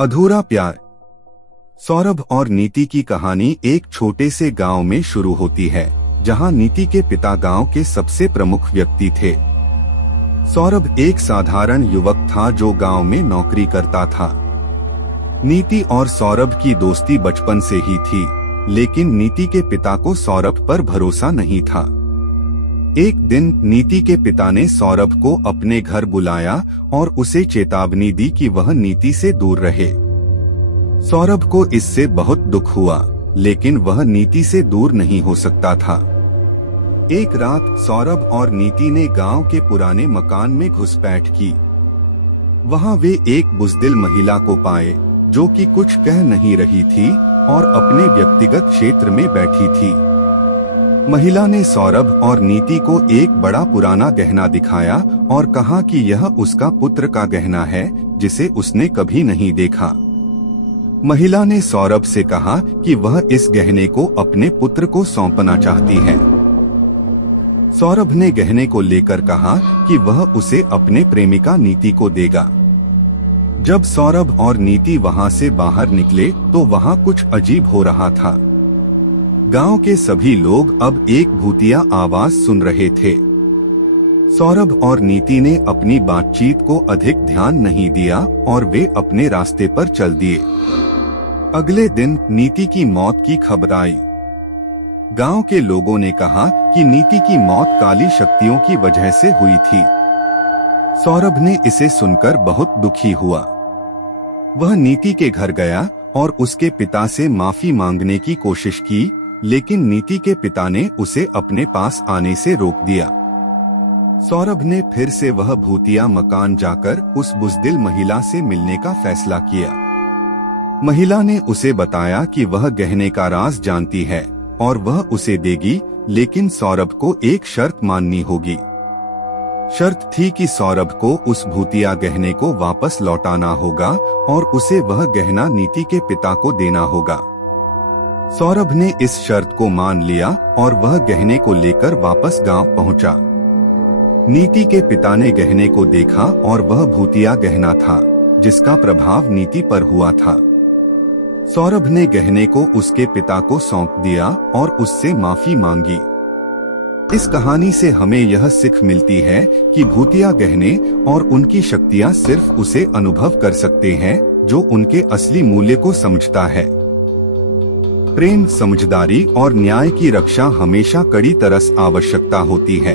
अधूरा प्यार। सौरभ और नीति की कहानी एक छोटे से गांव में शुरू होती है, जहां नीति के पिता गांव के सबसे प्रमुख व्यक्ति थे। सौरभ एक साधारण युवक था जो गांव में नौकरी करता था। नीति और सौरभ की दोस्ती बचपन से ही थी, लेकिन नीति के पिता को सौरभ पर भरोसा नहीं था। एक दिन नीति के पिता ने सौरभ को अपने घर बुलाया और उसे चेतावनी दी कि वह नीति से दूर रहे। सौरभ को इससे बहुत दुख हुआ, लेकिन वह नीति से दूर नहीं हो सकता था। एक रात सौरभ और नीति ने गांव के पुराने मकान में घुसपैठ की। वहां वे एक बुज़दिल महिला को पाए, जो कि कुछ कह नहीं रही थी और अपने व्यक्तिगत क्षेत्र में बैठी थी। महिला ने सौरभ और नीति को एक बड़ा पुराना गहना दिखाया और कहा कि यह उसका पुत्र का गहना है, जिसे उसने कभी नहीं देखा। महिला ने सौरभ से कहा कि वह इस गहने को अपने पुत्र को सौंपना चाहती है। सौरभ ने गहने को लेकर कहा कि वह उसे अपने प्रेमिका नीति को देगा। जब सौरभ और नीति वहां से बाहर निकले तो वहां कुछ अजीब हो रहा था। गांव के सभी लोग अब एक भूतिया आवाज सुन रहे थे। सौरभ और नीति ने अपनी बातचीत को अधिक ध्यान नहीं दिया और वे अपने रास्ते पर चल दिए। अगले दिन नीति की मौत की खबर आई। गांव के लोगों ने कहा कि नीति की मौत काली शक्तियों की वजह से हुई थी। सौरभ ने इसे सुनकर बहुत दुखी हुआ। वह नीति के घर गया और उसके पिता से माफी मांगने की कोशिश की, लेकिन नीति के पिता ने उसे अपने पास आने से रोक दिया। सौरभ ने फिर से वह भूतिया मकान जाकर उस बुज़दिल महिला से मिलने का फैसला किया। महिला ने उसे बताया कि वह गहने का राज जानती है और वह उसे देगी, लेकिन सौरभ को एक शर्त माननी होगी। शर्त थी कि सौरभ को उस भूतिया गहने को वापस लौटाना होगा और उसे वह गहना नीति के पिता को देना होगा। सौरभ ने इस शर्त को मान लिया और वह गहने को लेकर वापस गांव पहुंचा। नीति के पिता ने गहने को देखा और वह भूतिया गहना था, जिसका प्रभाव नीति पर हुआ था। सौरभ ने गहने को उसके पिता को सौंप दिया और उससे माफी मांगी। इस कहानी से हमें यह सीख मिलती है कि भूतिया गहने और उनकी शक्तियां सिर्फ उसे अनुभव कर सकते हैं जो उनके असली मूल्य को समझता है। प्रेम, समझदारी और न्याय की रक्षा हमेशा कड़ी तरस आवश्यकता होती है।